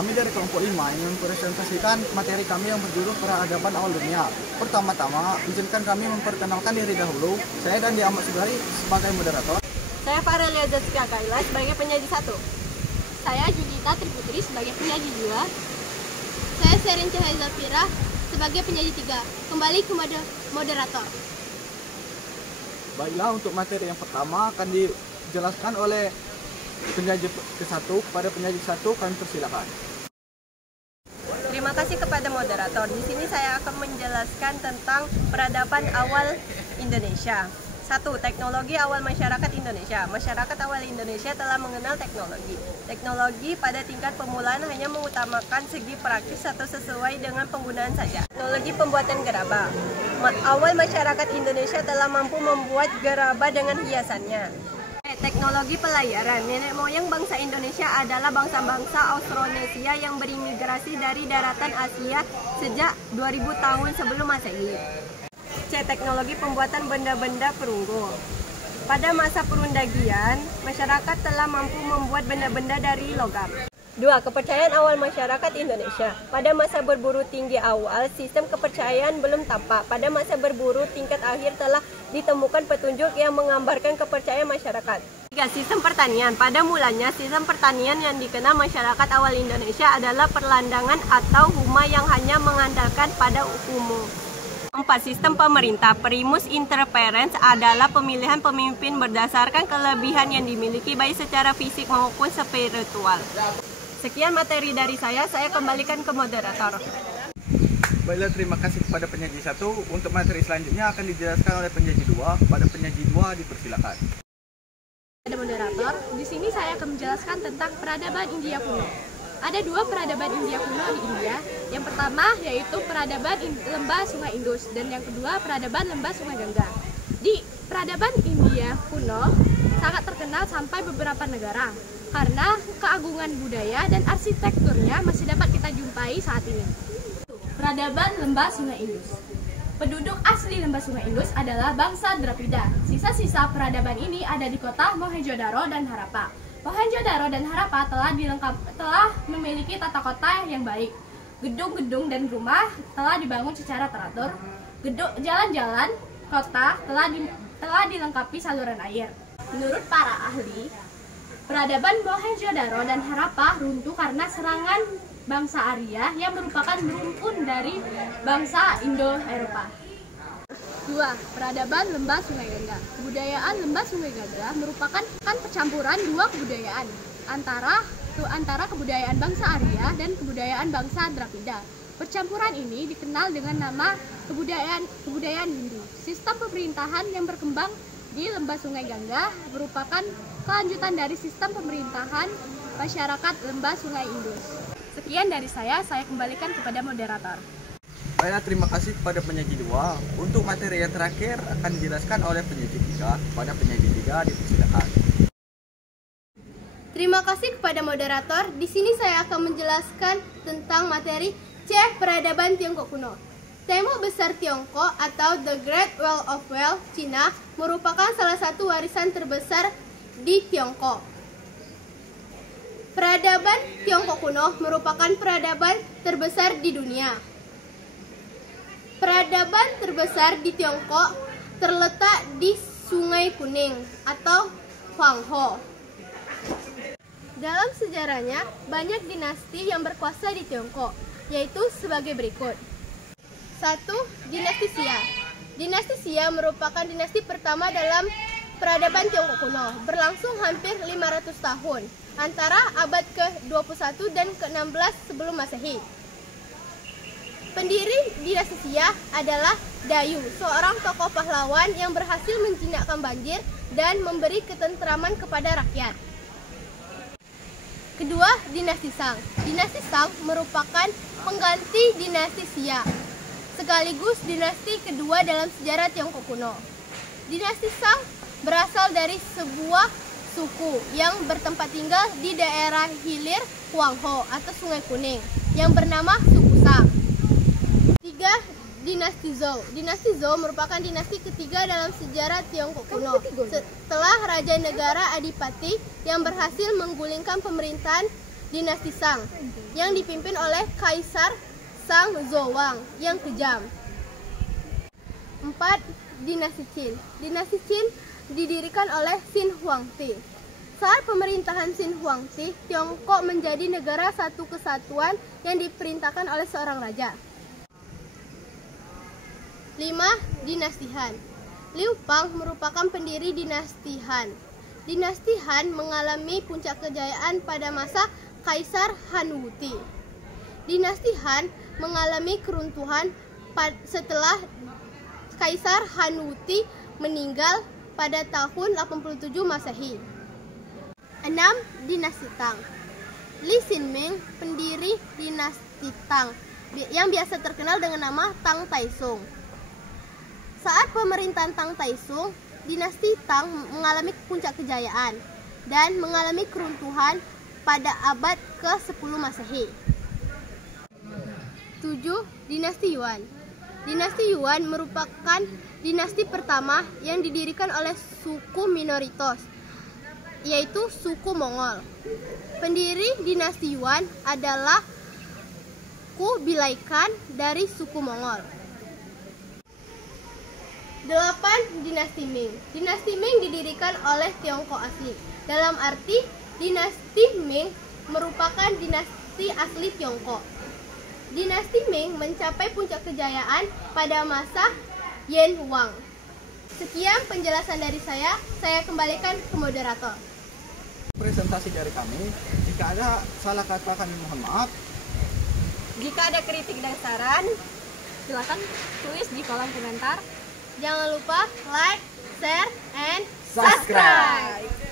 Kami dari kelompok 5 ingin mempresentasikan materi kami yang berjudul Peradaban Awal Dunia. Pertama-tama, izinkan kami memperkenalkan diri dahulu. Saya Dandi Ahmad Sugari sebagai moderator. Saya Farelia Zazkia Kaila sebagai penyaji 1. Saya Judita Triputri sebagai penyaji 2. Saya Serin Cahaya Zafira sebagai penyaji 3. Kembali ke moderator. Baiklah, untuk materi yang pertama akan dijelaskan oleh penyaji ke-1. Kepada penyaji 1 kami persilakan. Terima kasih kepada moderator. Di sini saya akan menjelaskan tentang peradaban awal Indonesia. 1. Teknologi awal masyarakat Indonesia. Masyarakat awal Indonesia telah mengenal teknologi. Teknologi pada tingkat permulaan hanya mengutamakan segi praktis atau sesuai dengan penggunaan saja. Teknologi pembuatan gerabah. Awal masyarakat Indonesia telah mampu membuat gerabah dengan hiasannya. Teknologi pelayaran. Nenek moyang bangsa Indonesia adalah bangsa-bangsa Austronesia yang berimigrasi dari daratan Asia sejak 2000 tahun sebelum Masehi. C. Teknologi pembuatan benda-benda perunggu. Pada masa perundagian, masyarakat telah mampu membuat benda-benda dari logam. 2. Kepercayaan awal masyarakat Indonesia. Pada masa berburu tinggi awal, sistem kepercayaan belum tampak. Pada masa berburu tingkat akhir telah ditemukan petunjuk yang menggambarkan kepercayaan masyarakat. 3. Sistem pertanian. Pada mulanya, sistem pertanian yang dikenal masyarakat awal Indonesia adalah perlandangan atau huma yang hanya mengandalkan pada hukum. 4. Sistem pemerintah. Primus inter pares adalah pemilihan pemimpin berdasarkan kelebihan yang dimiliki baik secara fisik maupun spiritual. Sekian materi dari saya kembalikan ke moderator. Baiklah, terima kasih kepada penyaji 1. Untuk materi selanjutnya akan dijelaskan oleh penyaji 2. Kepada penyaji 2 dipersilakan. Pada moderator, di sini saya akan menjelaskan tentang peradaban India kuno. Ada 2 peradaban India kuno di India. Yang pertama yaitu peradaban lembah Sungai Indus dan yang kedua peradaban lembah Sungai Gangga. Di peradaban India kuno sangat terkenal sampai beberapa negara karena keagungan budaya dan arsitekturnya masih dapat kita jumpai saat ini. Peradaban lembah Sungai Indus. Penduduk asli lembah Sungai Indus adalah bangsa Dravida. Sisa-sisa peradaban ini ada di kota Mohenjo-daro dan Harappa. Mohenjo-daro dan Harappa telah memiliki tata kota yang baik. Gedung-gedung dan rumah telah dibangun secara teratur. Jalan-jalan kota telah dilengkapi saluran air. Menurut para ahli, peradaban Mohenjo-daro dan Harappa runtuh karena serangan bangsa Arya yang merupakan rumpun dari bangsa Indo-Eropa. 2. Peradaban lembah Sungai Gangga. Kebudayaan lembah Sungai Gangga merupakan percampuran 2 kebudayaan antara kebudayaan bangsa Arya dan kebudayaan bangsa Dravida. Percampuran ini dikenal dengan nama kebudayaan Hindu. Sistem pemerintahan yang berkembang di lembah Sungai Gangga merupakan kelanjutan dari sistem pemerintahan masyarakat lembah Sungai Indus. Sekian dari saya kembalikan kepada moderator. Baiklah, terima kasih kepada penyaji 2. Untuk materi yang terakhir akan dijelaskan oleh penyaji 3. Kepada penyaji 3 dipersilakan. Terima kasih kepada moderator. Di sini saya akan menjelaskan tentang materi C. Peradaban Tiongkok kuno. Tembok besar Tiongkok atau The Great Wall of China merupakan salah satu warisan terbesar di Tiongkok. Peradaban Tiongkok kuno merupakan peradaban terbesar di dunia. Peradaban terbesar di Tiongkok terletak di Sungai Kuning atau Huanghe. Dalam sejarahnya, banyak dinasti yang berkuasa di Tiongkok, yaitu sebagai berikut. 1. Dinasti Xia. Dinasti Xia merupakan dinasti pertama dalam peradaban Tiongkok kuno, berlangsung hampir 500 tahun, antara abad ke-21 dan ke-16 sebelum Masehi. Pendiri dinasti Xia adalah Dayu, seorang tokoh pahlawan yang berhasil menjinakkan banjir dan memberi ketentraman kepada rakyat. Kedua, dinasti Shang. Dinasti Shang merupakan pengganti dinasti Xia, sekaligus dinasti kedua dalam sejarah Tiongkok kuno. Dinasti Shang berasal dari sebuah suku yang bertempat tinggal di daerah hilir Huanghe atau Sungai Kuning yang bernama suku Shang. Tiga, dinasti Zhou. Dinasti Zhou merupakan dinasti ketiga dalam sejarah Tiongkok kuno setelah Raja Negara Adipati yang berhasil menggulingkan pemerintahan dinasti Shang yang dipimpin oleh Kaisar Shang Zhuang yang kejam. 4. Dinasti Qin. Dinasti Qin didirikan oleh Xin Huangdi. Saat pemerintahan Xin Huangdi, Tiongkok menjadi negara satu kesatuan yang diperintahkan oleh seorang raja. 5. Dinasti Han. Liu Bang merupakan pendiri dinasti Han. Dinasti Han mengalami puncak kejayaan pada masa Kaisar Han Wuti. Dinasti Han mengalami keruntuhan setelah Kaisar Han Wuti meninggal pada tahun 87 Masehi. 6. Dinasti Tang. Li Xinming, pendiri dinasti Tang yang biasa terkenal dengan nama Tang Taisung. Saat pemerintahan Tang Taisung, dinasti Tang mengalami puncak kejayaan dan mengalami keruntuhan pada abad ke-10 Masehi. 7. Dinasti Yuan. Dinasti Yuan merupakan dinasti pertama yang didirikan oleh suku minoritas, yaitu suku Mongol. Pendiri dinasti Yuan adalah Kubilai Khan dari suku Mongol. 8. Dinasti Ming. Dinasti Ming didirikan oleh Tiongkok asli. Dalam arti, dinasti Ming merupakan dinasti asli Tiongkok. Dinasti Ming mencapai puncak kejayaan pada masa Yan Wang. Sekian penjelasan dari saya kembalikan ke moderator. Presentasi dari kami, jika ada salah kata kami mohon maaf. Jika ada kritik dan saran, Silakan tulis di kolom komentar. Jangan lupa like, share, and Subscribe.